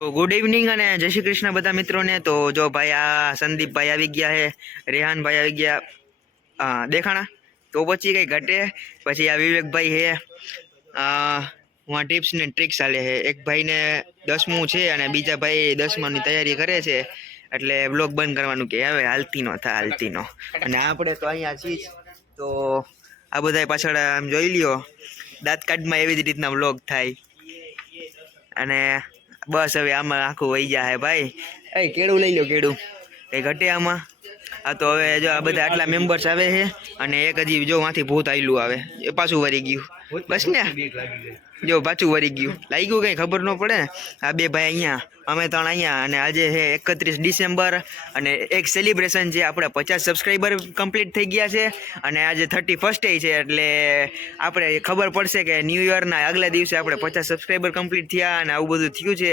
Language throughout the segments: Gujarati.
તો ગુડ ઇવનિંગ અને જય શ્રી કૃષ્ણ બધા મિત્રોને। તો જો ભાઈ આ સંદીપભાઈ આવી ગયા છે, રેહાનભાઈ આવી ગયા, હા દેખાણા। તો પછી કઈ ઘટે પછી આ વિવેકભાઈ છે, હું ટિપ્સ ને ટ્રિક્સ ચાલે છે। એક ભાઈને 10મું છે અને બીજા ભાઈ 10માની તૈયારી કરે છે, એટલે બ્લોગ બંધ કરવાનું કે હવે હાલતી નો થાય હાલતી નો। અને આપણે તો અહીંયા છીએ તો આ બધા પાછળ આમ જોઈ લ્યો, દાંત કાઢમાં એવી જ રીતના બ્લોગ થાય। અને બસ હવે આમાં આખું વહી જાય ભાઈ। એ કેળું લઈ લો, કેળું કઈ ઘટે આમાં। આ તો હવે જો આ બધા આટલા મેમ્બર્સ આવે છે અને એક હજી જો માંથી ભૂત આયલું આવે, એ પાછું વરી ગયું બસ ને, જો પાછું વરી ગયું, લાગ્યું કઈ ખબર ન પડે। આ બે ભાઈ અહીંયા, અમે ત્રણ અહીંયા, અને આજે છે 31 ડિસેમ્બર અને એક સેલિબ્રેશન છે, આપણે 50 સબસ્ક્રાઈબર કમ્પ્લીટ થઈ ગયા છે અને આજે 31st છે, એટલે આપણે ખબર પડશે કે ન્યૂ યરના આગલા દિવસે આપણે 50 સબસ્ક્રાઈબર કમ્પ્લીટ થયા અને આવું બધું થયું છે।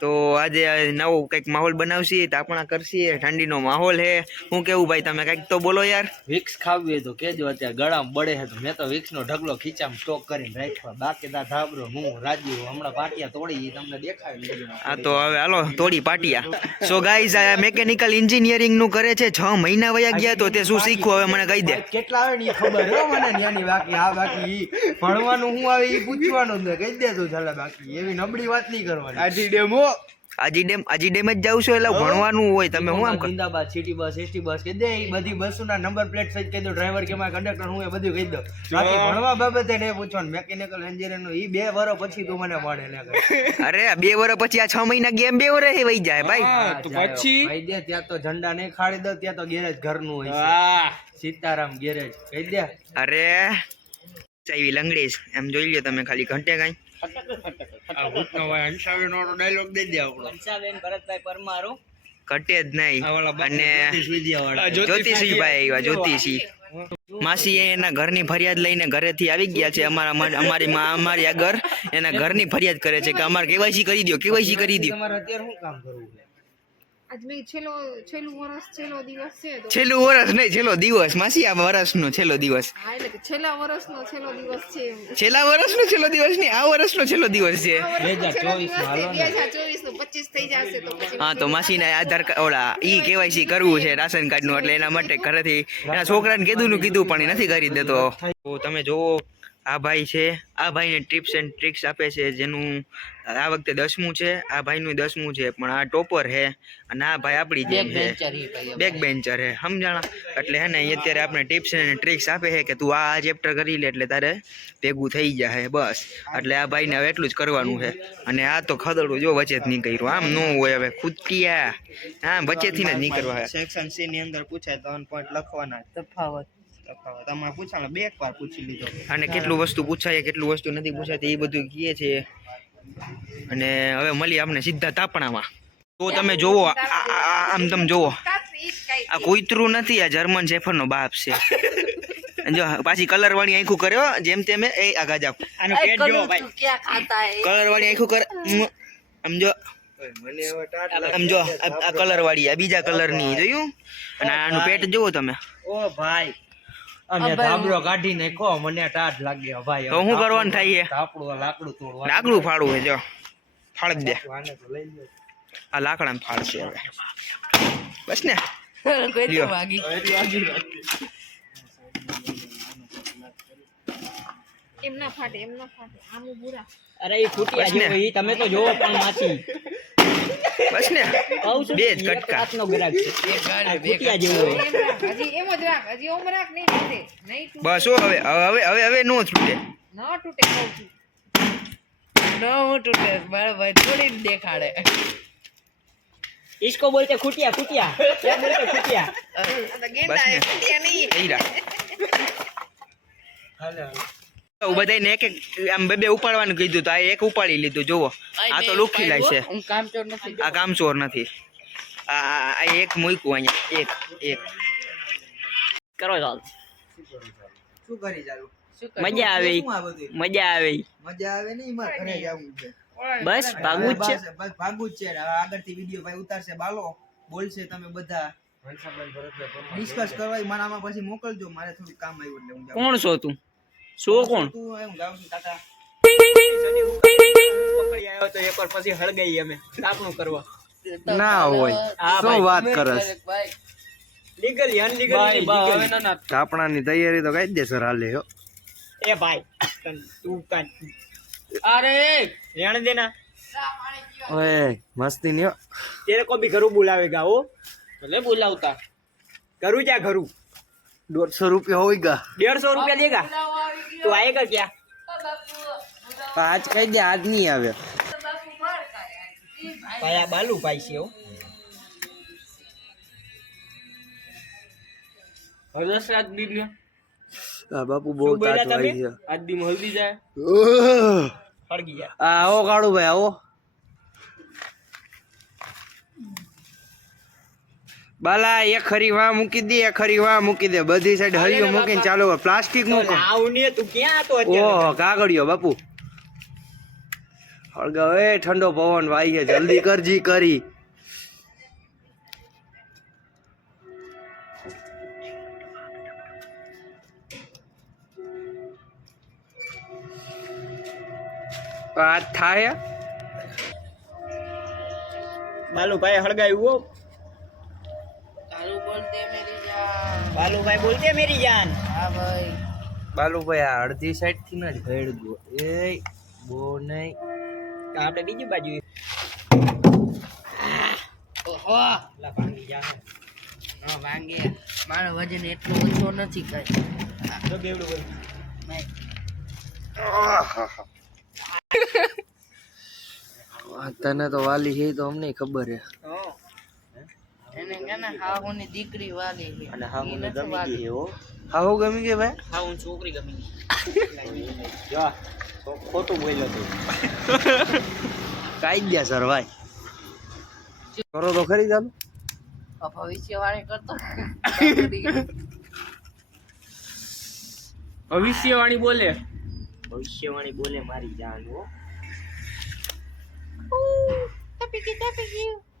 તો આજે નવો કંઈક માહોલ બનાવશી, તાપણા કરશી, ઠંડીનો માહોલ છે। હું કેવું ભાઈ, તમે કંઈક તો બોલો યાર। વિક્સ ખાવી હોય તો કેજો, અત્યારે ગળામાં બળે છે તો મેં તો વિક્સનો ઢગલો ખીચામાં સ્ટોક કરીને રાખ્યો। બાકી દા ધાબરો હું રાજી હમણાં પાટિયા તોડી તમને દેખાડી। આ તો હવે હાલો તોડી પાટિયા। સો ગાઈઝ આ મેકેનિકલ એન્જિનિયરિંગ નું કરે છે, 6 મહિના વયા ગયા, તો તે શું શીખવું હવે મને કહી દે। કેટલા આવે ને એ ખબર હો મને, ન્યાની બાકી આ બાકી ભણવાનું હું આવે એ પૂછવાનું જ કહી દે તું ચાલે, બાકી એવી નબળી વાત નહીં કરવાની। આજી ડેમ જ જાવ છો, એટલે ભણવાનું હોય। તમે હું આમ જિંદાબાદ સિટી બસ એસટી બસ કહી દે, એ બધી બસોના નંબર પ્લેટ સહિત કહી દો, ડ્રાઈવર કે કંડક્ટર હું એ બધું કહી દો। બાકી ભણવા બાબતે નહીં પૂછવાનું, મેકેનિકલ એન્જિનિયર નું એ 2 વર્ષ પછી તું મને મળે ને। અરે 2 વર્ષ પછી આ 6 મહિના ગેમ 2 વર્ષ વહી જાય ભાઈ। તો પછી કહી દે, ત્યાં તો ઝંડા નહીં ખાડી દો, ત્યાં તો ગેરેજ ઘરનું હોય છે, સીતારામ ગેરેજ કહી દે। અરે ચાવી લંગડી એમ જોઈ લ્યો તમે, ખાલી ઘંટે કઈ ઘટે જ નહીં। અને જ્યોતિષીભાઈ આવ્યા, જ્યોતિષી માસી એના ઘરની ફરિયાદ લઈને ઘરેથી આવી ગયા છે। અમારી આગળ એના ઘરની ફરિયાદ કરે છે કે અમારે કેવાયસી કરી દો, કેવાયસી કરી દો। અત્યારે શું કામ કરવું? છેલ્લું વર્ષ નહીં, છેલ્લો દિવસ માસી, આ વર્ષનો છેલ્લો દિવસ। છેલ્લા વર્ષનો છેલ્લો દિવસ નહીં, આ વર્ષનો છેલ્લો દિવસ છે। 2024 હા તો માસીને આધાર કાર્ડ ઓલા ઈ કેવાયસી કરવું છે રાશન કાર્ડ નું, એટલે એના માટે ઘરેથી એના છોકરાને કીધું પણ એ નથી કરી દેતો। તો તમે જોવો આ ભાઈ છે, આ ભાઈને ટિપ્સ એન્ડ ટ્રિક્સ આપે છે, જેનું આ વખતે 10મું છે। આ ભાઈનું 10મું છે, પણ આ ટોપર છે અને આ ભાઈ આપણી જેમ છે, બેક બેન્ચર છે, સમજાણા। એટલે હે ને અત્યારે આપણે ટિપ્સ એન્ડ ટ્રિક્સ આપે છે કે તું આ ચેપ્ટર કરી લે એટલે તારે ભેગું થઈ જાય બસ। એટલે આ ભાઈને હવે એટલું જ કરવાનું છે। અને આ તો ખદડું જો વચ્ચે જ નહીં કર્યું, આમ ન હોય હવે ખૂટકીયા, હા વચ્ચેથી જ નહીં કરવા। સેક્શન સી ની અંદર પૂછાય 3 પોઈન્ટ લખવાના, તફાવત તમારે પૂછાણો 2 વાર પૂછી લીધો, અને કેટલું વસ્તુ પૂછાય કેટલું વસ્તુ નથી પૂછાતી એ બધું કહે છે। અને હવે મળીએ આપણે સીધા તાપણામાં। તો તમે જોવો આમ, તમે જોવો આ કૂતરું નથી, આ જર્મન શેફરનો બાપ છે। જો પાછી કલર વાળી આંખું કર્યો જેમ તેમ, એ આગા જાવ, આનો પેટ જો ભાઈ, કલર વાળી આંખું કરે સમજો, સમજો આ કલર વાળી, આ બીજા કલર ની જોયું, અને આનું પેટ જોવો તમે। ઓ ભાઈ અને ધાબળો કાઢી નાખો, મને ટાઢ લાગ્યો ભાઈ। તો શું કરવાનું થાય છે? આપણું લાકડું તોડવાનું, લાકડું ફાડવું છે, જો ફાડ દે, આ લાકડા ફાડશે હવે બસ ને। અરે એ ફૂટિયા જેવો ઈ તમે તો જોવો પણ માછી બસ ને, બે જ કટકા કાચનો ગ્રાહક છે, ફૂટિયા જેવો બસ। હવે નો છૂટે, इसको बोलते खुटिया, खुटिया क्या बोलते खुटिया? બસ ને બધાને એક એક આમ બે ઉપાડવાનું કીધું, તો આ એક ઉપાડી લીધું। જોવો આ તો લુખી લાય છે, આ કામચોર નથી। આ એક મૂક્યું અહીંયા, એક કરો ચાલ, શું કરી ચાલુ? મજા આવે, મજા આવે નહીં, મારે ઘરે જવું છે, બસ ભાગવું જ છે, બસ ભાગવું જ છે। આગળથી વિડીયો ભાઈ ઉતારશે, બાલો બોલશે, તમે બધા ડિસ્કસ કરવા મારામાં પછી મોકલજો, મારે થોડું કામ આવ્યું એટલે હું જાઉં। કોણ છો તું? શો કોણ? તું હું જાઉં છું, ટાટા। આવ્યો તો એકવાર પછી હળગાઈ અમે તાપણું કરવા ના હોય હા શું વાત ભાઈ. કરસ લીગલી અનલીગલી તાપણાની તૈયારી તો કાયદેસર હાલે હો એ ભાઈ તું કાન અરે રેણ દેના ઓય મસ્તી ની હો તેરે કો ભી ઘરું બોલાવેગા હો ભલે બોલાવતા ઘરું જા ઘરું 150 રૂપિયા હોય ગા 150 रुपया देगा तो आएगा क्या આજ કઈ દે આજ નહીં આવે भाई आ बालू भाई से हो હળદર રાત દી ને આ બાપુ બહુ તાત વાઈ છે આજ દી હલ્દી જાય फड़ गया આવો કાળુ ભાઈ આવો બાલા એક ખરી વાં મૂકી દે એક ખરી વાં મૂકી દે બધી સાઈડ હરિયો મૂકીને ચાલો પ્લાસ્ટિક મૂકો આવને તું ક્યાં હતો અત્યારે ઓહો કાગળિયો બાપુ હળગાવ એ ઠંડો પવન વાઈ છે જલ્દી કરજી કરી આ થાય बालू भाई हड़गाયું हो તારું બોલતે મેરી જાન बालू भाई बोलते मेरी जान હા ભાઈ બાલુભાઈ આ અડધી સાઈડ થી ને ભેડગો એ બો નહીં તો આપણે બીજી બાજુ ઓહો લા ભાંગી જા ન વાંગે મારો વજન એટલો ઓછો નથી કઈ તો બેવડું બોલ તને તો વાલી છે તો અમને ખબર હે એને કેને હાહુની દીકરી વાલી છે અને હા ઈ મને નથી ગમી વાલી. ગઈ હો હા હું ગમી ગઈ ભાઈ હા હું છોકરી ગમી જા તો ખોટું બોલ્યો તું કાયદેસર ભાઈ કરો તો ખરી ચાલો ભવિષ્યવાણી કરતો ભવિષ્યવાણી બોલે ભવિષ્યવાણી બોલે મારી જાન હો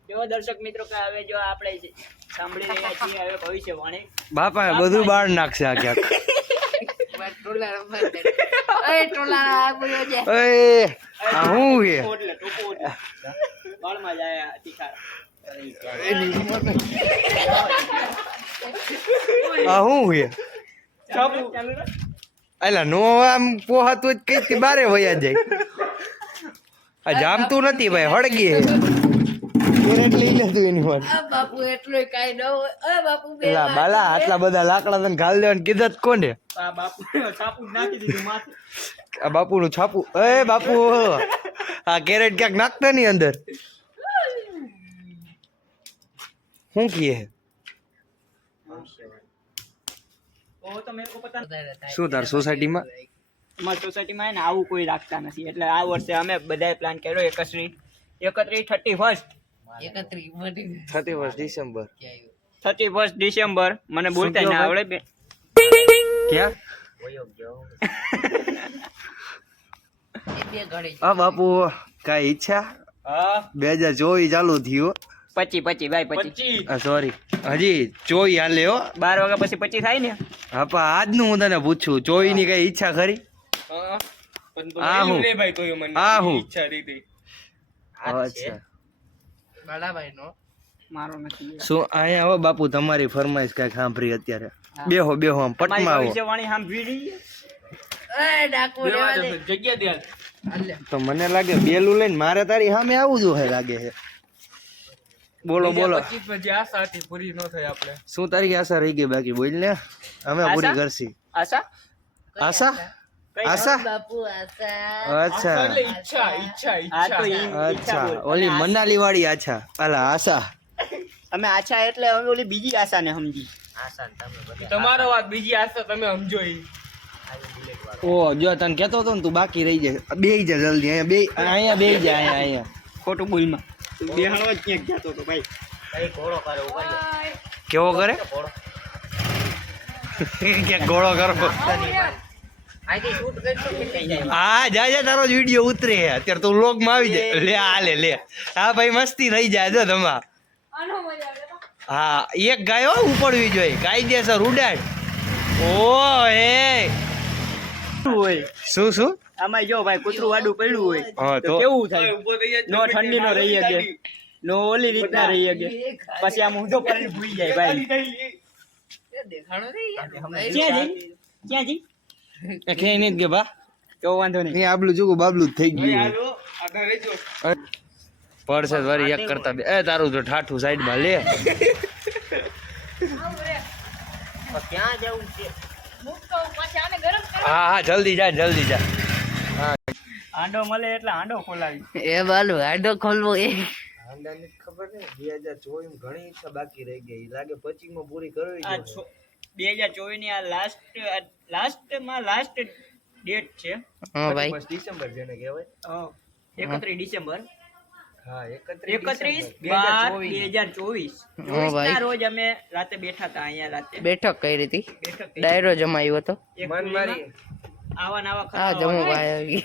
જો દર્શક મિત્રો કે હવે જો આપણે સાંભળી રહ્યા છીએ હવે ભવિષ્યવાણી બાપા બધું બહાર નાખશે આ ક્યાંક એ આ હું હે એટલે ટોપો બાળમાં જાય તીખા આ હું હે ચાલુ ચાલુ એલા નો આમ પોહાતું જ કઈ બારે વયા જાય આ જામતું નથી ભાઈ હળગી હે કેરેટ લઈ લે તું એની વાત બાપુ એટલું કઈ ન હોય અરે બાપુ બે એલા બાલા આટલા બધા લાકડા તને ઘાલ દેવાનું કીધા જ કોને આ બાપુ છાપું જ નાખી દીધું માથે આ બાપુનું છાપું એ બાપુ આ કેરેટ ક્યાંક નાખતા ની અંદર શું કીએ ઓ તો મેરે કો પતા શું તાર સોસાયટીમાં અમારી સોસાયટીમાં હે ને આવું કોઈ રાખતા નથી એટલે આ વર્ષે અમે બધાએ પ્લાન કર્યો 31 31 ડિસેમ્બર 31 ડિસેમ્બર મને બોલતા શું ના કહો આવડે બે ક્યાં હા બાપુ કઈ ઈચ્છા હા 2024 ચાલુ થયું 25 ભાઈ 25 સોરી હજી 24 હાલે હો 12 વાગ્યા પછી 25 થાય ને હા પણ આજનું હું તને પૂછું 24 ની કઈ ઈચ્છા ખરી આ હું આ હું અચ્છા બાલાભાઈ નો મારો નથી શું અહીંયા હો બાપુ તમારી ફરમાઈશ કઈ સાંભળી અત્યારે બેહો બેહો આમ તમારી પટમાં આવો ભવિષ્યવાણી સાંભળી એ ડાકુ રેવા દે જગ્યા દે અલ્લે તો મને લાગે બેલું લઈને મારે તારી સામે આવું જોઈએ લાગે છે બોલો બોલો 25 માં જે આશા હતી પૂરી ન થઈ આપણે શું તારી આશા રહી ગઈ બાકી બોલ ને અમે પૂરી કરશી આશા આશા આશા બાપુ આશા અચ્છા ઈચ્છા આ તો અચ્છા ઓલી મનાલી વાળી આછા અલા આશા અમે આશા એટલે અમે ઓલી બીજી આશા ને સમજી તમારો વાત બીજી આશા તમે સમજો ઈ ઓ જો તને કહેતો હતો ને તું બાકી રહી જાય બેહી જા જલ્દી અહીંયા બેહી જા અહીંયા ખોટું બોલમાં બેહાણવા જ ક્યાંક જતો તો ભાઈ કેવો કરે કે ગોળો કરો આઈથી શૂટ કરશો કે કઈ જાય હા જા તારો જ વિડીયો ઉતરે છે અત્યારે તું લોક માં આવી જાય લે આ લે હા ભાઈ મસ્તી થઈ જાય જો તમા હા એક ગાયો ઉપડવી જોઈએ કાયદેસર ઉડાડ ઓ એ હોય શું શું આમાં જો ભાઈ કૂતરું વાડું પડ્યું હોય હા તો કેવું થાય નો ઠંડી નો રહી શકે નો ઓલી રીતના રહી શકે પછી આમ ઊંધો કરીને ભૂઈ જાય ભાઈ ક્યાં જી કઈ નહીં કે બા તો વાંધો નહીં એ આબલું ચૂકું બાબલું જ થઈ ગયું પડશે વરી એક કરતા બે એ તારું તો ઠાઠું સાઈડમાં લે ક્યાં જવું છે હા હા જલ્દી જા આંડો મળે એટલે આંડો ખોલાવી એ બાલુ આડો ખોલવો એ આંદાની ખબર ને 2024 ઘણી ઈચ્છા બાકી રહી ગઈ લાગે 25 માં પૂરી કરવી આ 2024 ની આ લાસ્ટ ડેટ છે હા ભાઈ બસ ડિસેમ્બર જેને કહેવાય 31 ડિસેમ્બર હા 31/12/2024 હા ભાઈ. ના રોજ અમે રાતે બેઠા હતા અહીંયા રાતે બેઠક કરી હતી બેઠક થઈ. ડાયરો જમાયો હતો એક મન ટોળીમાં મારી આવા નવા હા ખતરા જમુ ભાઈ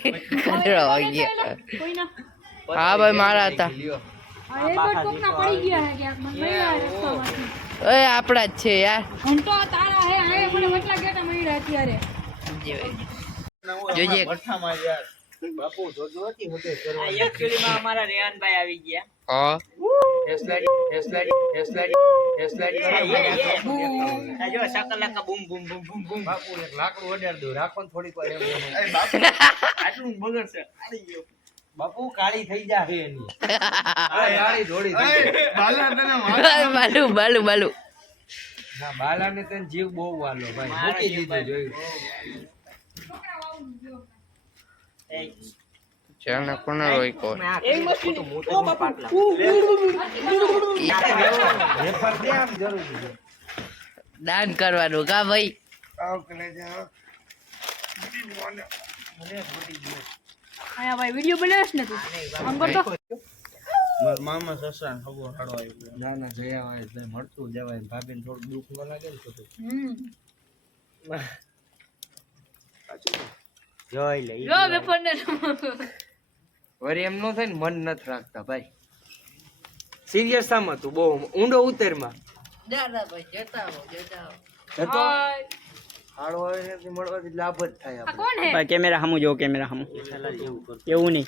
આવી ગયા હા ભાઈ મારા હતા ઓય આપડા જ છે યાર જોજે ભઠ્ઠામાં યાર બાપુ જોજો હતી હોતે કરવા એકચ્યુઅલી માં અમારા રેહાનભાઈ આવી ગયા હા હેસલાડી આ જો શાકલાકા બૂમ બૂમ બૂમ બૂમ બૂમ બાપુ એક લાકડું અડાડ દો રાખો ને થોડીક વાર એમ આટલું બગડશે બાપુ કાળી થઈ જાહે એની યારી ધોળી બાલુ ના બાલાને તને જીવ બહુ વાલો ભાઈ મૂકી દીધું જોયું ચાને કોને રોઈ કો એક મસ્તી ઓ બાપુ રેફર દે આમ જરૂરી છે દાન કરવાનું કા ભાઈ આવ કલે જા આયા ભાઈ વિડિયો બનાવશ ને તું આમ કરતો માર મામા સસરા ખબર હાડો આવ્યો ના ના જયા હોય એટલે મળતું જવાય ભાભીને થોડું દુઃખ ન લાગે ને તો જોઈ લે લો વેપર ને વરી એમ નો થાય ને મન નથી રાખતા ભાઈ સિરિયસ સામાં તું બહુ ઊંડો ઉતરમાં હાડો આવે ને મળવાથી લાભ જ થાય આ કોણ હે ભાઈ કેમેરા સામું જો કેમેરા સામું એવું નહીં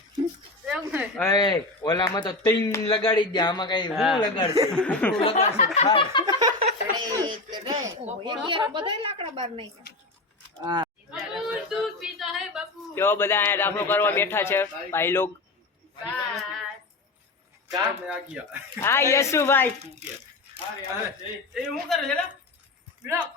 એ ઓલામાં તો તિંગ લગાડી દે આમાં કઈ હું લગાડશે ઉપરું લગાડશે ખાસ જો બધા અહીંયા દાખલો કરવા બેઠા છે ભાઈ લોગ હા યશુભાઈ બ્લોક